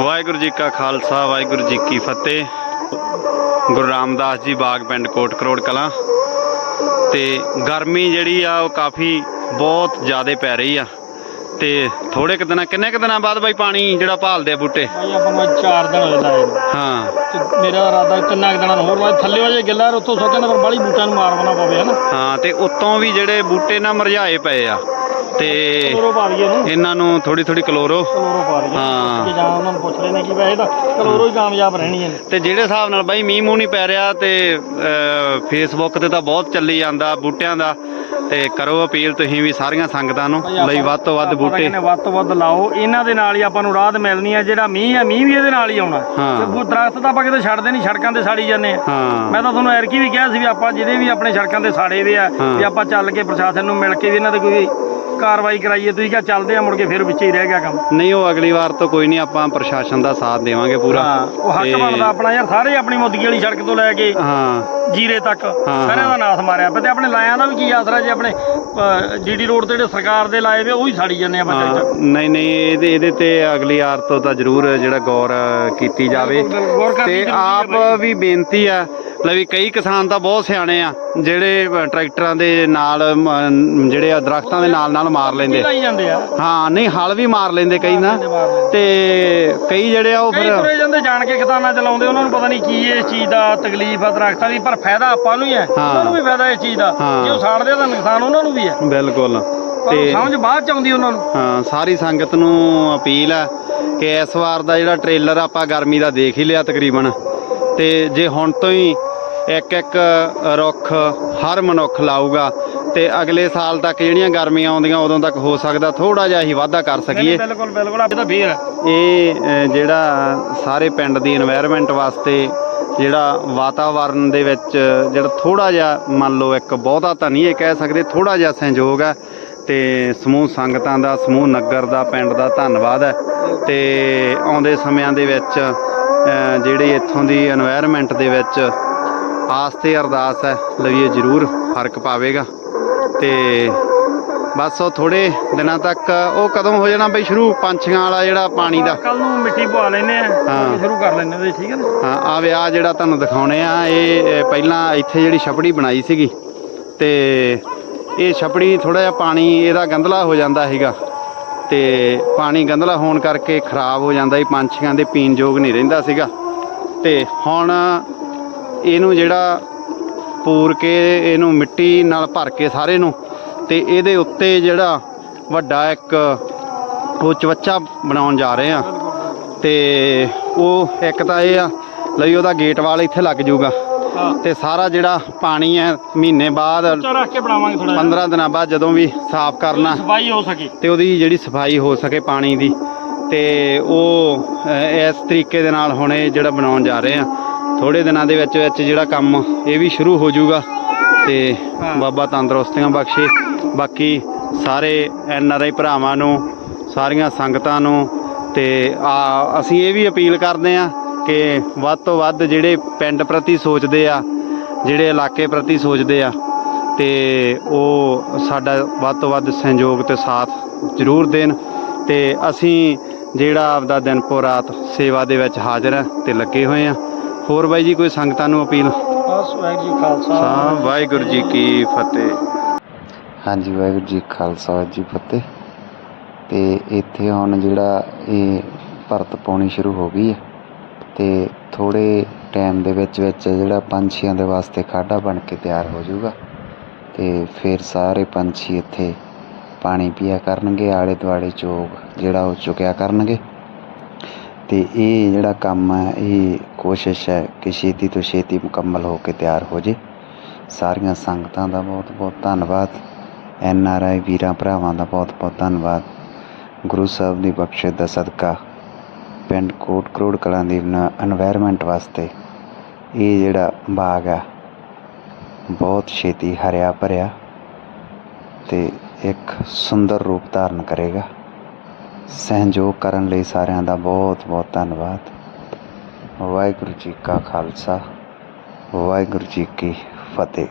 ਵਾਹਿਗੁਰੂ ਜੀ ਕਾ ਖਾਲਸਾ ਵਾਹਿਗੁਰੂ ਜੀ ਕੀ ਫਤਿਹ। ਗੁਰੂ ਰਾਮਦਾਸ ਜੀ ਬਾਗ ਪਿੰਡ ਕੋਟ ਕਰੋੜ ਕਲਾਂ। ਤੇ ਗਰਮੀ ਜਿਹੜੀ ਆ ਉਹ ਕਾਫੀ ਬਹੁਤ ਜ਼ਿਆਦਾ ਪੈ ਰਹੀ ਆ। ਤੇ ਥੋੜੇ ਕੁ ਦਿਨਾਂ ਕਿੰਨੇ ਕੁ ਦਿਨਾਂ ਬਾਅਦ ਬਾਈ ਪਾਣੀ ਜਿਹੜਾ ਭਾਲਦੇ ਆ ਬੂਟੇ? ਭਾਈ ਆਪਾਂ ਨੂੰ ਦਿਨ ਹੋਏ ਲਾਏ। ਨੂੰ। ਹਾਂ। ਤੇ ਮੇਰਾ ਇਰਾਦਾ ਕਿੰਨਾ ਕੁ ਦਿਨਾਂ ਨੂੰ ਹੋਰ ਬਾਅਦ ਥੱਲੇ ਵਜੇ ਗਿੱਲਾ ਉੱਤੋਂ ਸੋਚਿਆ ਨਾ ਪਰ ਬਾਲੀ ਬੂਟਾਂ ਨੂੰ ਪਵੇ ਹਨਾ ਹਾਂ ਤੇ ਉੱਤੋਂ ਵੀ ਜਿਹੜੇ ਬੂਟੇ ਨਾ ਮਰਝਾਏ ਪਏ ਆ। ਤੇ ਕਲੋਰੋ ਪਾ ਦਈਏ ਇਹਨੂੰ। ਇਹਨਾਂ ਨੂੰ ਥੋੜੀ ਥੋੜੀ ਕਲੋਰੋ। ਕਲੋਰੋ ਪਾ ਦਈਏ ਹਾਂ। ਕਿ ਜਾਂ ਉਹਨਾਂ ਨੂੰ ਪੁੱਛ ਲੈਣੇ ਕਿ ਵੈਸੇ ਤਾਂ ਕਲੋਰੋ ਹੀ ਕਾਮਯਾਬ ਰਹਿਣੀ ਹੈ ਤੇ ਜਿਹੜੇ ਹਿਸਾਬ ਨਾਲ ਬਾਈ ਮੀਂਹ ਮੂੰਹ ਨਹੀਂ ਪੈ ਰਿਹਾ ਤੇ ਫੇਸਬੁੱਕ ਤੇ ਤਾਂ ਬਹੁਤ ਚੱਲੀ ਜਾਂਦਾ ਬੂਟਿਆਂ ਦਾ। ਤੇ ਕਰੋ ਅਪੀਲ ਤੁਸੀਂ ਵੀ ਸਾਰੀਆਂ ਸੰਗਤਾਂ ਨੂੰ ਭਾਈ ਆਪਾਂ- ਲਈ ਵੱਧ ਤੋਂ ਵੱਧ ਆਪਾਂ ਤਾਂ ਬੂਟੇ। ਕਹਿੰਦੇ ਵੱਧ ਤੋਂ ਵੱਧ ਲਾਓ। ਇਹਨਾਂ ਦੇ ਨਾਲ ਹੀ ਆਪਾਂ ਨੂੰ ਰਾਹਤ ਮਿਲਣੀ ਹੈ ਜਿਹੜਾ ਮੀਂਹ ਹੈ ਮੀਂਹ ਵੀ ਇਹਦੇ ਨਾਲ ਹੀ ਆਉਣਾ। ਹਾਂ। ਤੇ ਉਹ ਦਰਖਤ ਤਾਂ ਆਪਾਂ ਕਿਤੇ ਛੱਡਦੇ ਨਹੀਂ ਸੜਕਾਂ ਤੇ ਸਾੜੀ ਜਾਂਦੇ ਆ। ਹਾਂ। ਮੈਂ ਤਾਂ ਤੁਹਾਨੂੰ ਐਰਕੀ ਵੀ ਕਿਹਾ ਸੀ ਵੀ ਆਪਾਂ ਜਿਹਦੇ ਵੀ ਆਪਣੇ ਸੜਕਾਂ ਤੇ ਸਾੜੇ ਵੇ ਆ ਹਾਂ। ਵੀ ਆਪਾਂ ਚੱਲ ਕੇ ਪ੍ਰਸ਼ਾਸਨ ਨੂੰ ਮਿਲ ਕੇ ਵੀ ਇਹਨਾਂ ਤੇ ਕੋਈ ਕਾਰਵਾਈ ਕਰਾਈਏ ਤੁਸੀਂ ਕਿਹਾ ਚੱਲਦੇ ਆ ਮੁੜ ਕੇ ਫਿਰ ਵਿੱਚੇ ਹੀ ਰਹਿ ਗਿਆ ਕੰਮ। ਨਹੀਂ ਉਹ ਅਗਲੀ ਵਾਰ ਤੋਂ ਕੋਈ ਨਹੀਂ ਆਪਾਂ ਪ੍ਰਸ਼ਾਸਨ ਦਾ ਸਾਥ ਦੇਵਾਂਗੇ ਪੂਰਾ। ਹਾਂ ਉਹ ਹੱਕ ਤੇ- ਬਣਦਾ ਆਪਣਾ ਯਾਰ ਸਾਰੇ ਆਪਣੀ ਮੋਦੀ ਵਾਲੀ ਸੜਕ ਤੋਂ ਲੈ ਕੇ ਹਾਂ। ਜੀਰੇ ਤੱਕ। ਸਾਰਿਆਂ ਦਾ ਨਾਸ ਮਾਰਿਆ। ਪਿਆ ਤੇ ਆਪਣੇ ਲਾਇਆਂ ਦਾ ਵੀ ਕੀ ਆਸਰਾ ਜੇ ਆਪਣੇ ਡੀਡੀ ਰੋਡ ਤੇ ਜਿਹੜੇ ਸਰਕਾਰ ਦੇ ਲਾਏ ਵੇ ਉਹ ਹੀ ਸਾੜੀ ਜਾਂਦੇ ਆ ਬੱਚੇ ਹਾਂ, ਨਹੀਂ ਨਹੀਂ ਇਹਦੇ ਇਹਦੇ ਤੇ ਅਗਲੀ ਵਾਰ ਤੋਂ ਤਾਂ ਜ਼ਰੂਰ ਜਿਹੜਾ ਗੌਰ ਕੀਤੀ ਜਾਵੇ। ਬਿਲਕੁਲ, ਬਿਲਕੁਲ, ਗੌਰ ਕਰਨੀ ਤੇ ਜ਼ਰੂਰੀ ਹੈ ਆਪ। ਵੀ ਬੇਨਤੀ ਆ ਲੈ ਵੀ ਕਈ ਕਿਸਾਨ ਤਾਂ ਬਹੁਤ ਸਿਆਣੇ ਆ ਜਿਹੜੇ ਟਰੈਕਟਰਾਂ ਦੇ ਨਾਲ ਮ, ਜਿਹੜੇ ਆ ਦਰਖਤਾਂ ਦੇ ਨਾਲ ਨਾਲ ਮਾਰ ਲੈਂਦੇ। ਲਾਈ ਜਾਂਦੇ ਆ। ਹਾਂ ਨਹੀਂ ਹਲ ਵੀ ਮਾਰ ਲੈਂਦੇ ਕਈ ਨਾ। ਤੇ ਕਈ ਜਿਹੜੇ ਆ ਉਹ ਕਈ ਫਿਰ ਤੁਰੇ ਜਾਂਦੇ ਜਾਣ ਕੇ ਕਿਤਾਨਾਂ ਚਲਾਉਂਦੇ ਉਹਨਾਂ ਨੂੰ ਪਤਾ ਨਹੀਂ ਕੀ ਇਸ ਚੀਜ਼ ਦਾ ਤਕਲੀਫ ਆ ਦਰਖਤਾਂ ਦੀ ਪਰ ਫਾਇਦਾ ਆਪਾਂ ਨੂੰ ਹੀ ਹੈ ਹਾਂ। ਉਹਨਾਂ ਨੂੰ ਵੀ ਫਾਇਦਾ ਇਸ ਚੀਜ਼ ਦਾ। ਹਾਂ। ਜੇ ਉਹ ਸਾੜਦੇ ਆ ਤਾਂ ਨੁਕਸਾਨ ਉਹਨਾਂ ਨੂੰ ਵੀ ਹੈ ਬਿਲਕੁਲ। ਪਰ ਤੇ ਸਮਝ ਬਾਅਦ ਚ ਆਉਂਦੀ ਉਹਨਾਂ ਨੂੰ। ਹਾਂ ਸਾਰੀ ਸੰਗਤ ਨੂੰ ਅਪੀਲ ਹੈ ਕਿ ਇਸ ਵਾਰ ਦਾ ਜਿਹੜਾ ਟ੍ਰੇਲਰ ਆਪਾਂ ਗਰਮੀ ਦਾ ਦੇਖ ਹੀ ਲਿਆ ਤਕਰੀਬਨ। ਤੇ ਜੇ ਹੁਣ ਤੋਂ ਹੀ ਇੱਕ ਇੱਕ ਰੁੱਖ ਹਰ ਮਨੁੱਖ ਲਾਊਗਾ ਤੇ ਅਗਲੇ ਸਾਲ ਤੱਕ ਜਿਹੜੀਆਂ ਗਰਮੀਆਂ ਆਉਂਦੀਆਂ ਉਦੋਂ ਤੱਕ ਹੋ ਸਕਦਾ ਥੋੜਾ ਜਿਹਾ ਹੀ ਵਾਧਾ ਕਰ ਸਕੀਏ। ਬਿਲਕੁਲ ਬਿਲਕੁਲ ਇਹ ਤਾਂ ਵੀਰ ਇਹ ਜਿਹੜਾ ਸਾਰੇ ਪਿੰਡ ਦੀ এনवायरमेंट ਵਾਸਤੇ ਜਿਹੜਾ ਵਾਤਾਵਰਣ ਦੇ ਵਿੱਚ ਜਿਹੜਾ ਥੋੜਾ ਜਿਹਾ ਮੰਨ ਲਓ ਇੱਕ ਬਹੁਤਾ ਤਾਂ ਨਹੀਂ ਇਹ ਕਹਿ ਸਕਦੇ ਥੋੜਾ ਜਿਹਾ ਸਹਿਯੋਗ ਹੈ ਤੇ ਸਮੂਹ ਸੰਗਤਾਂ ਦਾ ਸਮੂਹ ਨਗਰ ਦਾ ਪਿੰਡ ਦਾ ਧੰਨਵਾਦ ਹੈ। ਤੇ ਆਉਂਦੇ ਸਮਿਆਂ ਦੇ ਵਿੱਚ ਅ, ਜਿਹੜੀ ਇੱਥੋਂ ਦੀ এনवायरमेंट ਦੇ ਵਿੱਚ ਆਸ ਤੇ ਅਰਦਾਸ ਹੈ ਲਵੀਏ ਜ਼ਰੂਰ ਫ਼ਰਕ ਪਾਵੇਗਾ। ਤੇ ਬਸ ਉਹ ਥੋੜੇ ਦਿਨਾਂ ਤੱਕ ਉਹ ਕਦੋਂ ਹੋ ਜਾਣਾ ਬਈ ਸ਼ੁਰੂ? ਪੰਛੀਆਂ ਵਾਲਾ ਜਿਹੜਾ ਪਾਣੀ ਦਾ। ਕੱਲ ਨੂੰ ਮਿੱਟੀ ਪਵਾ ਲੈਨੇ ਆ ਹਾਂ। ਸ਼ੁਰੂ ਕਰ ਲੈਨੇ ਤੇ ਠੀਕ ਹੈ ਨਾ? ਹਾਂ ਆ ਵਿਆਹ ਜਿਹੜਾ ਤੁਹਾਨੂੰ ਦਿਖਾਉਣੇ ਆ ਇਹ ਪਹਿਲਾਂ ਇੱਥੇ ਜਿਹੜੀ ਛਪੜੀ ਬਣਾਈ ਸੀਗੀ ਤੇ ਇਹ ਛਪੜੀ ਥੋੜਾ ਜਿਹਾ ਪਾਣੀ ਇਹਦਾ ਗੰਧਲਾ ਹੋ ਜਾਂਦਾ ਸੀਗਾ। ਤੇ ਪਾਣੀ ਗੰਧਲਾ ਹੋਣ ਕਰਕੇ ਖਰਾਬ ਹੋ ਜਾਂਦਾ ਸੀ ਪੰਛੀਆਂ ਦੇ ਪੀਣ ਯੋਗ ਨਹੀਂ ਰਹਿੰਦਾ ਸੀਗਾ। ਤੇ ਹੁਣ ਇਹਨੂੰ ਜਿਹੜਾ ਪੂਰ ਕੇ ਇਹਨੂੰ ਮਿੱਟੀ ਨਾਲ ਭਰ ਕੇ ਸਾਰੇ ਨੂੰ ਤੇ ਇਹਦੇ ਉੱਤੇ ਜਿਹੜਾ ਵੱਡਾ ਇੱਕ ਉਹ ਚਵੱਚਾ ਬਣਾਉਣ ਜਾ ਰਹੇ ਆ। ਤੇ ਉਹ ਇੱਕ ਤਾਂ ਇਹ ਆ ਲਈ ਉਹਦਾ ਗੇਟ ਵਾਲ ਇੱਥੇ ਲੱਗ ਜਾਊਗਾ ਹਾਂ। ਤੇ ਸਾਰਾ ਜਿਹੜਾ ਪਾਣੀ ਹੈ ਮਹੀਨੇ ਬਾਅਦ ਰੱਖ ਕੇ ਬਣਾਵਾਂਗੇ ਥੋੜਾ 15 ਦਿਨਾਂ ਬਾਅਦ ਜਦੋਂ ਵੀ ਸਾਫ਼ ਕਰਨਾ ਸਫ਼ਾਈ ਹੋ ਸਕੇ। ਤੇ ਉਹਦੀ ਜਿਹੜੀ ਸਫ਼ਾਈ ਹੋ ਸਕੇ ਪਾਣੀ ਦੀ। ਤੇ ਉਹ ਇਸ ਤਰੀਕੇ ਦੇ ਨਾਲ ਹੁਣ ਇਹ ਜਿਹੜਾ ਬਣਾਉਣ ਜਾ ਰਹੇ ਆ। ਥੋੜੇ ਦਿਨਾਂ ਦੇ ਵਿੱਚ ਵਿੱਚ ਜਿਹੜਾ ਕੰਮ ਇਹ ਵੀ ਸ਼ੁਰੂ ਹੋ ਜਾਊਗਾ ਤੇ। ਬਾਬਾ ਤੰਦਰੁਸਤੀਆਂ ਬਖਸ਼ੇ ਬਾਕੀ ਸਾਰੇ ਐਨ ਆਰ ਆਈ ਭਰਾਵਾਂ ਨੂੰ ਸਾਰੀਆਂ ਸੰਗਤਾਂ ਨੂੰ ਤੇ ਆ ਅਸੀਂ ਇਹ ਵੀ ਅਪੀਲ ਕਰਦੇ ਆ ਕਿ ਵੱਧ ਤੋਂ ਵੱਧ ਜਿਹੜੇ ਪਿੰਡ ਪ੍ਰਤੀ ਸੋਚਦੇ ਆ ਜਿਹੜੇ ਇਲਾਕੇ ਪ੍ਰਤੀ ਸੋਚਦੇ ਆ ਤੇ ਉਹ ਸਾਡਾ ਵੱਧ ਤੋਂ ਵੱਧ ਸਹਿਯੋਗ ਤੇ ਸਾਥ ਜ਼ਰੂਰ ਦੇਣ ਤੇ ਅਸੀਂ ਜਿਹੜਾ ਆਪਦਾ ਦਿਨ ਪੋ ਰਾਤ ਸੇਵਾ ਦੇ ਵਿੱਚ ਹਾਜ਼ਰ ਤੇ ਲੱਗੇ ਹੋਏ ਆ ਹੋਰ ਬਾਈ ਜੀ ਕੋਈ ਸੰਗਤਾਂ ਨੂੰ ਅਪੀਲ? ਬਸ ਵਾਹਿਗੁਰੂ ਜੀ ਖਾਲਸਾ। ਵਾਹਿਗੁਰੂ ਜੀ ਕੀ ਫਤਿਹ। ਹਾਂਜੀ ਵਾਹਿਗੁਰੂ ਜੀ ਖਾਲਸਾ ਜੀ ਫਤਿਹ। ਤੇ ਇੱਥੇ ਹੁਣ ਜਿਹੜਾ ਇਹ ਭਰਤ ਪਾਉਣੀ ਸ਼ੁਰੂ ਹੋ ਗਈ ਹੈ ਤੇ ਥੋੜੇ ਟਾਈਮ ਦੇ ਵਿੱਚ ਵਿੱਚ ਜਿਹੜਾ ਪੰਛੀਆਂ ਦੇ ਵਾਸਤੇ ਖਾਡਾ ਬਣ ਕੇ ਤਿਆਰ ਹੋ ਜਾਊਗਾ। ਤੇ ਫਿਰ ਸਾਰੇ ਪੰਛੀ ਇੱਥੇ ਪਾਣੀ ਪੀਆ ਕਰਨਗੇ ਆਲੇ ਦੁਆਲੇ ਚੋਗ ਜਿਹੜਾ ਉਹ ਚੁਕਿਆ ਕਰਨਗੇ। ਅਤੇ ਇਹ ਜਿਹੜਾ ਕੰਮ ਹੈ, ਇਹ ਕੋਸ਼ਿਸ਼ ਹੈ ਕਿ ਛੇਤੀ ਤੋਂ ਛੇਤੀ ਮੁਕੰਮਲ ਹੋ ਕੇ ਤਿਆਰ ਹੋ ਜੇ। ਸਾਰੀਆਂ ਸੰਗਤਾਂ ਦਾ ਬਹੁਤ ਬਹੁਤ ਧੰਨਵਾਦ। ਐੱਨ ਆਰ ਆਈ ਵੀਰਾਂ ਭਰਾਵਾਂ ਦਾ ਬਹੁਤ ਬਹੁਤ ਧੰਨਵਾਦ। ਗੁਰੂ ਸਾਹਿਬ ਦੀ ਬਖਸ਼ਿਸ਼ ਦਾ ਸਦਕਾ ਪਿੰਡ ਕੋਟ ਕਰੋੜ ਕਲਾਂ ਦੀ ਇਨਵਾਇਰਮੈਂਟ ਵਾਸਤੇ ਇਹ ਜਿਹੜਾ ਬਾਗ ਆ ਬਹੁਤ ਛੇਤੀ ਹਰਿਆ ਭਰਿਆ ਅਤੇ ਇੱਕ ਸੁੰਦਰ ਰੂਪ ਧਾਰਨ ਕਰੇਗਾ। ਸਹਿਯੋਗ ਕਰਨ ਲਈ ਸਾਰਿਆਂ ਦਾ ਬਹੁਤ ਬਹੁਤ ਧੰਨਵਾਦ। ਵਾਹਿਗੁਰੂ ਜੀ ਕਾ ਖਾਲਸਾ, ਵਾਹਿਗੁਰੂ ਜੀ ਕੀ ਫਤਿਹ।